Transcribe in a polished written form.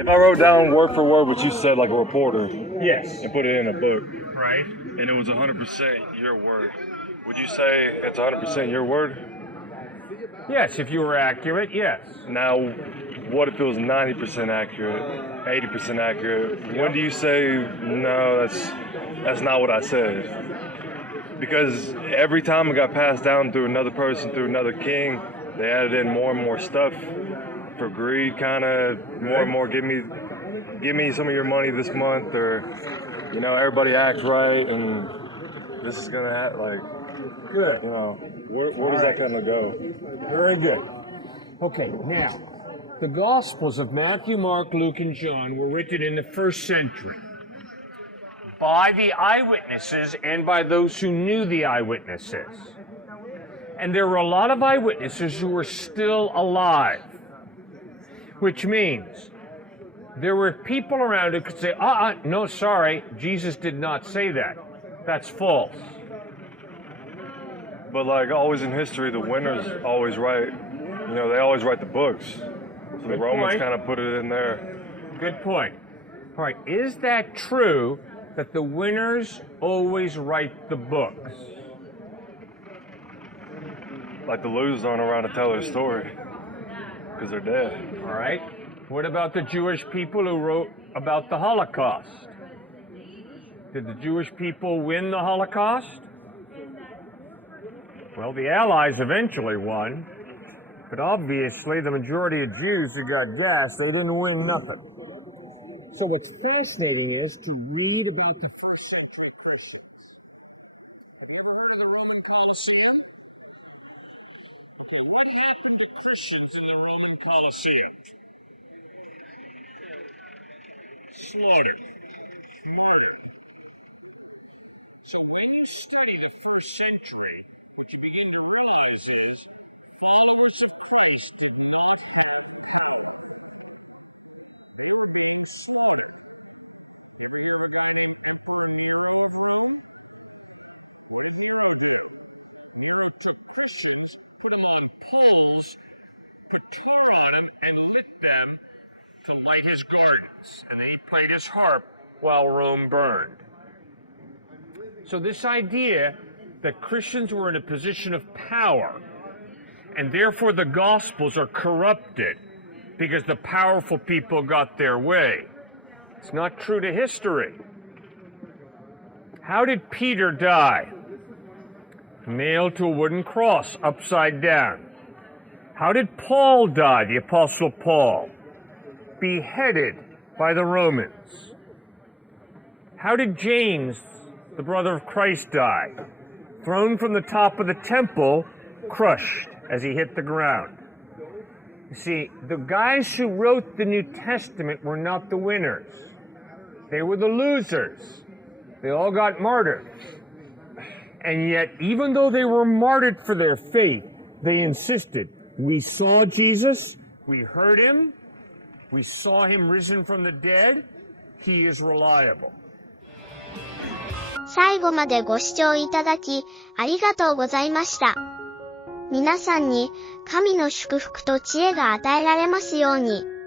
If I wrote down word for word what you said like a reporter, Yes. and put it in a book, Right? and it was 100% your word, would you say it's 100% your word? Yes, if you were accurate, yes. Now, what if it was 90% accurate, 80% accurate? When do you say, no, that's not what I said? Because every time it got passed down through another person, through another king, they added in more and more stuff for greed, kind of more and more. Give me some of your money this month, or everybody act right, and this is gonna Good. where does that kind of go? Very good. Okay, now, the Gospels of Matthew, Mark, Luke, and John were written in the first century by the eyewitnesses and by those who knew the eyewitnesses. And there were a lot of eyewitnesses who were still alive, which means there were people around who could say, no, sorry, Jesus did not say that. That's false. But like always in history, the winners always write, they always write the books. So the Romans kind of put it in there. Good point. All right, is that true that the winners always write the books? Like the losers aren't around to tell their story because they're dead. All right. What about the Jewish people who wrote about the Holocaust? Did the Jewish people win the Holocaust? Well, the Allies eventually won, but obviously the majority of Jews who got gassed, they didn't win nothing. So what's fascinating is to read about the first century Christians. Have you ever heard of the Roman Colosseum? Okay, what happened to Christians in the Roman Colosseum? Slaughtered, martyred. So when you study the first century, what you begin to realize is followers of Christ did not have power. They were being slaughtered. You ever hear of a guy named Emperor Nero of Rome? What did Nero do? Nero took Christians, put them on poles, put tar on them, and lit them to light his gardens. And then he played his harp while Rome burned. So this idea that Christians were in a position of power, and therefore the Gospels are corrupted because the powerful people got their way. It's not true to history. How did Peter die? Nailed to a wooden cross, upside down. How did Paul die, the Apostle Paul? Beheaded by the Romans. How did James, the brother of Christ, die? Thrown from the top of the temple, crushed as he hit the ground. You see, the guys who wrote the New Testament were not the winners. They were the losers. They all got martyred. And yet, even though they were martyred for their faith, they insisted, we saw Jesus, we heard him, we saw him risen from the dead, he is reliable. 最後までご視聴いただき、ありがとうございました。皆さんに、神の祝福と知恵が与えられますように。